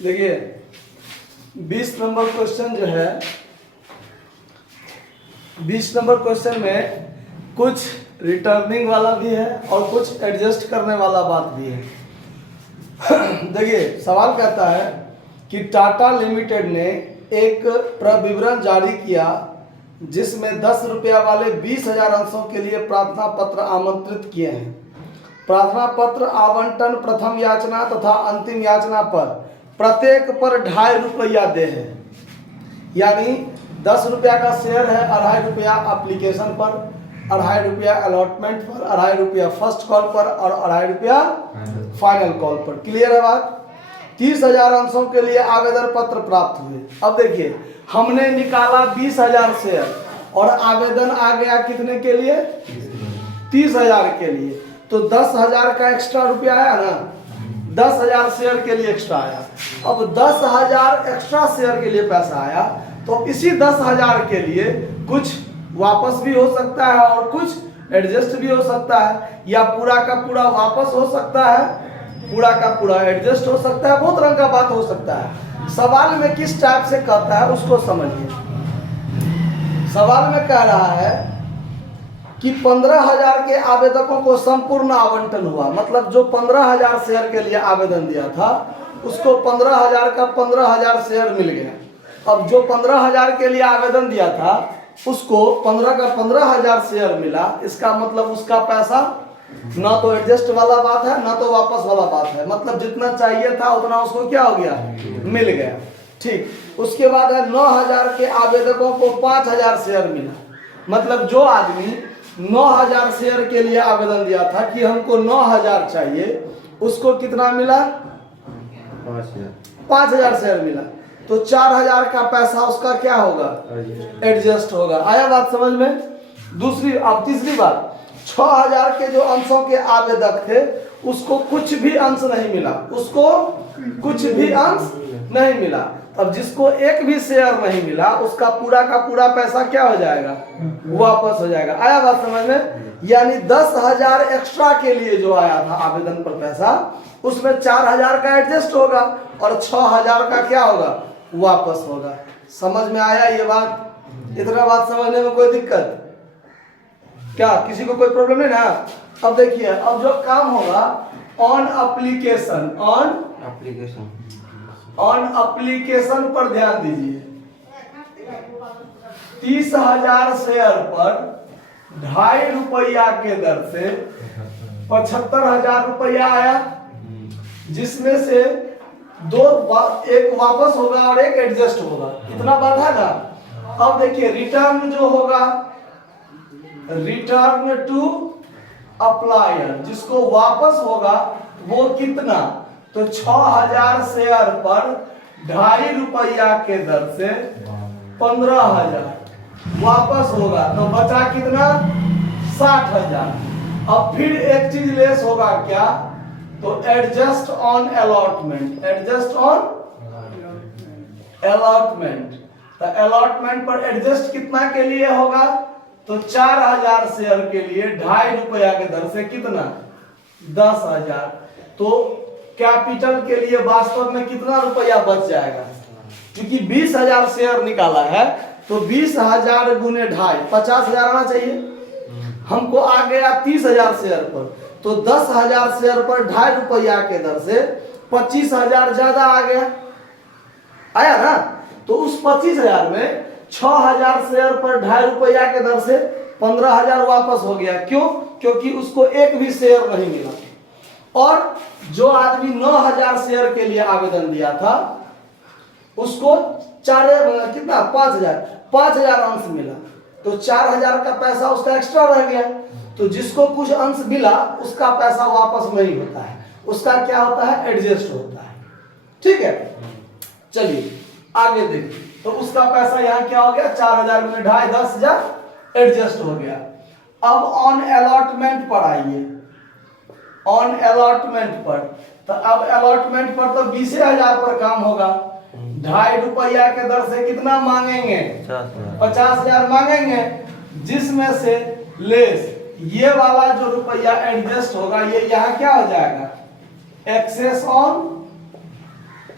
देखिए 20 number question जो है, 20 नंबर क्वेश्चन में कुछ रिटर्निंग वाला भी है और कुछ एडजस्ट करने वाला बात भी है। देखिए सवाल कहता है कि टाटा लिमिटेड ने एक प्रविवरण जारी किया जिसमें 10 रुपया वाले 20,000 अंशों के लिए प्रार्थना पत्र आमंत्रित किए हैं। प्रार्थना पत्र आवंटन प्रथम याचना तथा अंतिम याचना पर प्रत्येक पर 2.5 रुपया दे है, यानी 10 रुपया का शेयर है, 2.5 रुपया एप्लीकेशन पर, 2.5 रुपया अलॉटमेंट पर, 2.5 रुपया फर्स्ट कॉल पर और 2.5 रुपया फाइनल कॉल पर। क्लियर है बात? 30,000 अंशों के लिए आवेदन पत्र प्राप्त हुए। अब देखिए हमने निकाला 20,000 शेयर और आवेदन आ गया कितने के लिए? 30,000 के लिए। तो 10,000 का एक्स्ट्रा रुपया आया ना, 10,000 शेयर के लिए एक्स्ट्रा आया। अब 10,000 एक्स्ट्रा शेयर के लिए पैसा आया, तो इसी 10,000 के लिए कुछ वापस भी हो सकता है और कुछ एडजस्ट भी हो सकता है, या पूरा का पूरा वापस हो सकता है, पूरा का पूरा एडजस्ट हो सकता है, बहुत रंग का बात हो सकता है। सवाल में किस टाइप से कहता है उसको समझिए। सवाल में कह रहा है कि 15,000 के आवेदकों को संपूर्ण आवंटन हुआ, मतलब जो 15,000 शेयर के लिए आवेदन दिया था उसको 15,000 का 15,000 शेयर मिल गया। अब जो 15,000 के लिए आवेदन दिया था उसको 15 का 15,000 शेयर मिला। इसका मतलब उसका पैसा ना तो एडजस्ट वाला बात है ना तो वापस वाला बात है, मतलब जितना चाहिए था उतना उसको क्या हो गया? मिल गया। ठीक। उसके बाद है 9,000 के आवेदकों को 5,000 शेयर मिला, मतलब जो आदमी 9,000 शेयर के लिए आवेदन दिया था कि हमको 9,000 चाहिए, उसको कितना मिला? 5,000 शेयर मिला। तो 4,000 का पैसा उसका क्या होगा? एडजस्ट होगा। आया बात समझ में? दूसरी, अब तीसरी बात, 6,000 के जो अंशों के आवेदक थे उसको कुछ भी अंश नहीं मिला, उसको कुछ भी अंश नहीं मिला। अब जिसको एक भी शेयर नहीं मिला उसका पूरा का पूरा पैसा क्या हो जाएगा? वापस हो जाएगा। आया बात समझ में? यानी 10,000 एक्स्ट्रा के लिए जो आया था आवेदन पर पैसा, उसमें 4,000 का एडजस्ट होगा और 6,000 का क्या होगा? वापस होगा। समझ में आया ये बात? इतना बात समझने में कोई दिक्कत क्या? किसी को कोई प्रॉब्लम नहीं ना? अब देखिए, अब जो काम होगा ऑन एप्लीकेशन, ऑन एप्लीकेशन पर ध्यान दीजिए। 30,000 शेयर पर 2.5 रुपया के दर से 75,000 रुपया आया, जिसमें से एक वापस होगा और एक एडजस्ट होगा। इतना बात है ना? अब देखिए रिटर्न जो होगा, रिटर्न टू अप्लायर, जिसको वापस होगा वो कितना? तो 6,000 शेयर पर 2.5 रुपया के दर से 15,000 वापस होगा, तो बचा कितना? 60,000। अब फिर एक चीज लेस होगा क्या? तो adjust on allotment, adjust on allotment. तो अलॉटमेंट पर एडजस्ट कितना के लिए होगा? तो 4,000 शेयर के लिए 2.5 रुपया के दर से कितना? 10,000। तो कैपिटल के लिए वास्तव में कितना रुपया बच जाएगा? क्योंकि 20,000 शेयर निकाला है तो 20,000 गुने 2.5, 50,000 आना चाहिए। हमको आ गया 30,000 शेयर पर, तो 10,000 शेयर पर 2.5 रुपया के दर से 25,000 ज्यादा आ गया। आया ना? तो उस 25,000 में 6,000 शेयर पर 2.5 रुपया के दर से 15,000 वापस हो गया। क्यों? क्योंकि उसको एक भी शेयर नहीं मिला। और जो आदमी 9,000 शेयर के लिए आवेदन दिया था उसको कितना? 5,000 अंश मिला, तो 4,000 का पैसा उसका एक्स्ट्रा रह गया। तो जिसको कुछ अंश मिला उसका पैसा वापस नहीं होता है, उसका क्या होता है? एडजस्ट होता है। ठीक है, चलिए आगे देखिए। तो उसका पैसा यहाँ क्या हो गया? 4,000 में 2.5, 10,000 एडजस्ट हो गया। अब ऑन अलॉटमेंट पर आइए। ऑन अलॉटमेंट पर, तो अब अलॉटमेंट पर तो 20,000 पर काम होगा। 2.5 रुपया के दर से कितना मांगेंगे? 50,000 मांगेंगे, जिसमें से लेस ये वाला जो रुपया एडजस्ट होगा ये यहाँ क्या हो जाएगा? Excess on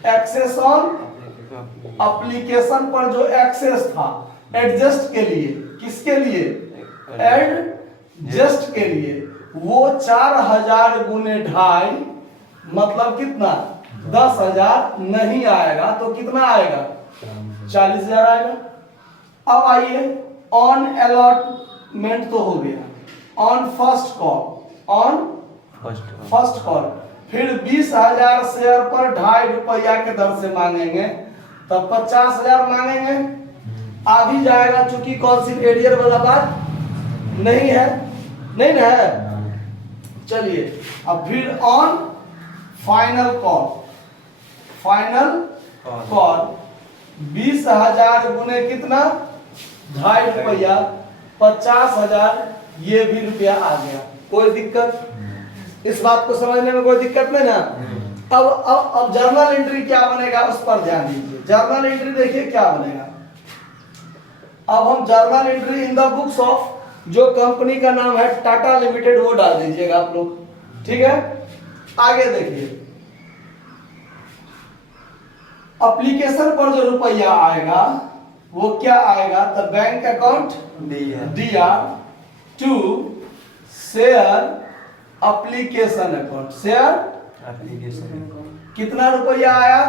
excess on application पर जो एक्सेस था एडजस्ट के लिए, किसके लिए? एडजस्ट के लिए, वो 4000 गुने 2.5 मतलब कितना? 10,000 नहीं आएगा तो कितना आएगा? 40,000 आएगा। अब आइए ऑन अलॉटमेंट तो हो गया, on first call, on first call फिर 20,000 शेयर पर 2.5 रुपया के दर से मांगेंगे, तब 50,000 मांगेंगे। आ भी जाएगा, चूंकि कौन सी एरियर वाला बात नहीं है, नहीं ना है। चलिए अब फिर on final call, final call 20,000 गुने कितना? 2.5 रुपया, 50,000, ये भी रुपया आ गया। कोई दिक्कत? इस बात को समझने में कोई दिक्कत नहीं ना? अब जर्नल एंट्री क्या बनेगा उस पर ध्यान दीजिए। जर्नल एंट्री देखिए क्या बनेगा। अब हम journal entry in the books of, जो कंपनी का नाम है टाटा लिमिटेड, वो डाल दीजिएगा आप लोग, ठीक है। आगे देखिए, एप्लीकेशन पर जो रुपया आएगा वो क्या आएगा? The bank account dear to share application account, share application. कितना रुपया आया?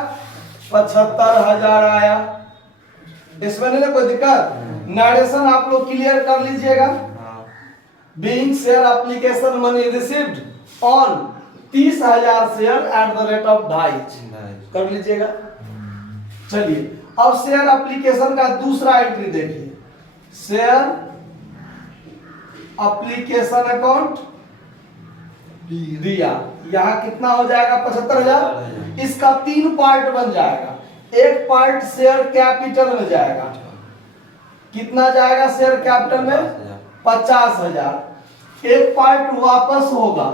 75,000 आया। इसमें नहीं ना कोई दिक्कत? नरेशन आप लोग क्लियर कर लीजिएगा। Being share application money received on 30,000 share at the rate of 2.5 कर लीजिएगा। चलिए अब शेयर एप्लीकेशन का दूसरा एंट्री देखिए, शेयर एप्लीकेशन अकाउंट दिया, यहाँ कितना हो जाएगा? 75,000। इसका 3 पार्ट बन जाएगा। एक पार्ट शेयर कैपिटल में जाएगा, कितना जाएगा शेयर कैपिटल में? 50,000। एक पार्ट वापस होगा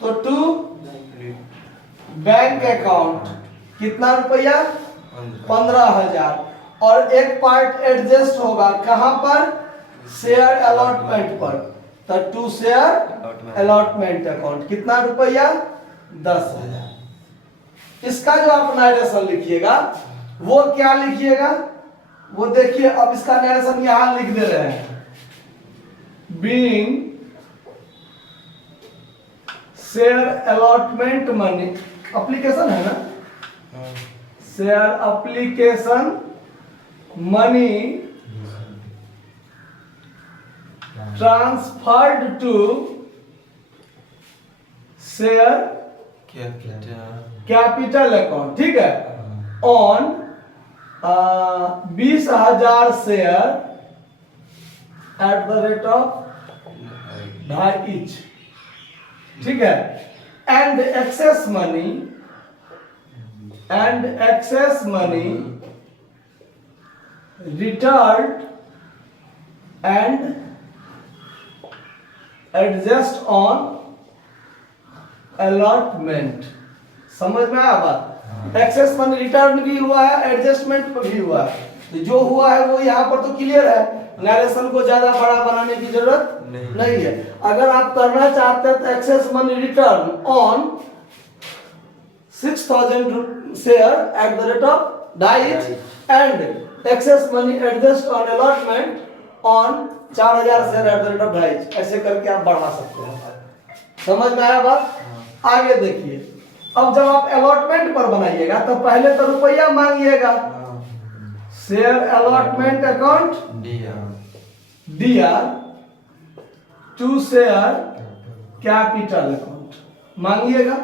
तो टू बैंक अकाउंट, कितना रुपया? 15,000। और एक पार्ट एडजस्ट होगा कहां पर? शेयर अलॉटमेंट पर, तो टू शेयर अलॉटमेंट अकाउंट, कितना रुपया? 10,000। इसका जो आप नरेशन लिखिएगा वो क्या लिखिएगा? वो देखिए, अब इसका नरेशन यहां लिख दे रहे हैं, being share allotment money, application है ना, share application money transferred to share capital account, ठीक है, on 20,000 share at the rate of 2.5 each, ठीक है। And excess money return and adjust on allotment. समझ में आया बात? एक्सेस मनी रिटर्न भी हुआ है, एडजस्टमेंट भी हुआ है। जो हुआ है वो यहाँ पर तो क्लियर है, नरेशन को ज्यादा बड़ा बनाने की जरूरत नहीं है। अगर आप करना चाहते हैं तो access money return on 6,000 share at the rate of 2.5 and excess money adjust on allotment on 4,000 share at the rate of 2.5, ऐसे करके आप बढ़ा सकते हैं। समझ में आया बात? आगे देखिए, अब जब आप अलॉटमेंट पर बनाइएगा तो पहले तो रुपया मांगिएगा, share allotment account dear to share capital account मांगिएगा,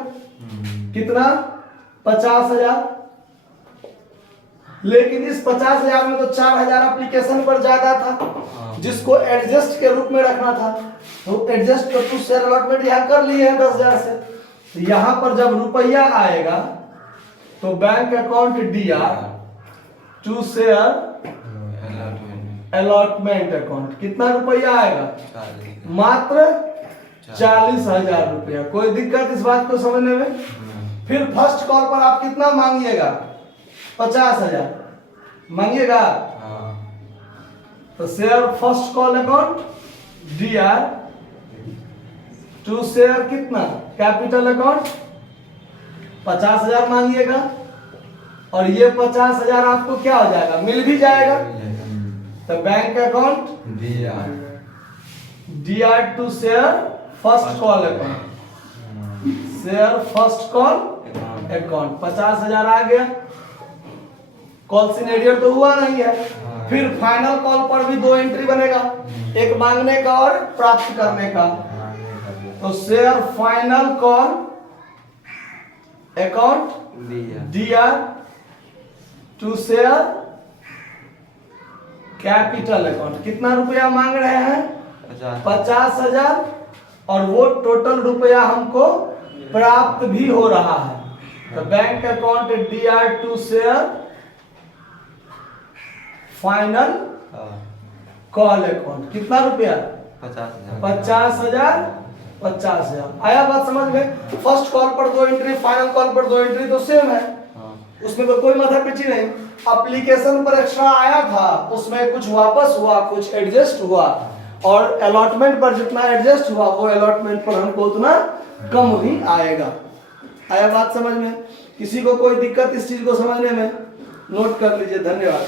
कितना? 50,000। लेकिन इस 50,000 में तो 4,000 एप्लीकेशन पर ज्यादा था, जिसको एडजस्ट के रूप में रखना था, तो एडजस्ट कर टू शेयर अलॉटमेंट यहाँ कर लिए हैं 10,000 से। तो यहाँ पर जब रुपया आएगा तो bank account dear to share allotment account, कितना रुपया आएगा? मात्र 40,000 रुपया। कोई दिक्कत इस बात को समझने में? फिर फर्स्ट कॉल पर आप कितना मांगिएगा? 50,000 मांगिएगा। तो share first call account dear to share कितना? कैपिटल अकाउंट 50,000 मांगिएगा। और ये 50,000 आपको क्या हो जाएगा, मिल भी जाएगा। तो bank account DR to share first call account, share first call account 50,000 आ गया। कॉल सिनेरियो तो हुआ नहीं है। फिर फाइनल कॉल पर भी 2 एंट्री बनेगा, एक मांगने का और प्राप्त करने का। तो share final call account DR to share capital account. कितना रुपया मांग रहे हैं, 50,000, और वो टोटल रुपया हमको प्राप्त भी हो रहा है। तो bank account DR to share final call account कितना रुपया, 50,000 50,000। आया बात समझ में। फर्स्ट कॉल पर 2 एंट्री, फाइनल कॉल पर 2 एंट्री तो सेम है, उसमें तो कोई माथापच्ची नहीं। एप्लीकेशन पर एक्स्ट्रा आया था, उसमें कुछ वापस हुआ, कुछ एडजस्ट हुआ, और अलॉटमेंट पर जितना एडजस्ट हुआ वो अलॉटमेंट पर हमको उतना कम ही आएगा। आया बात समझ में। किसी को कोई दिक्कत इस चीज को समझने में, नोट कर लीजिए। धन्यवाद।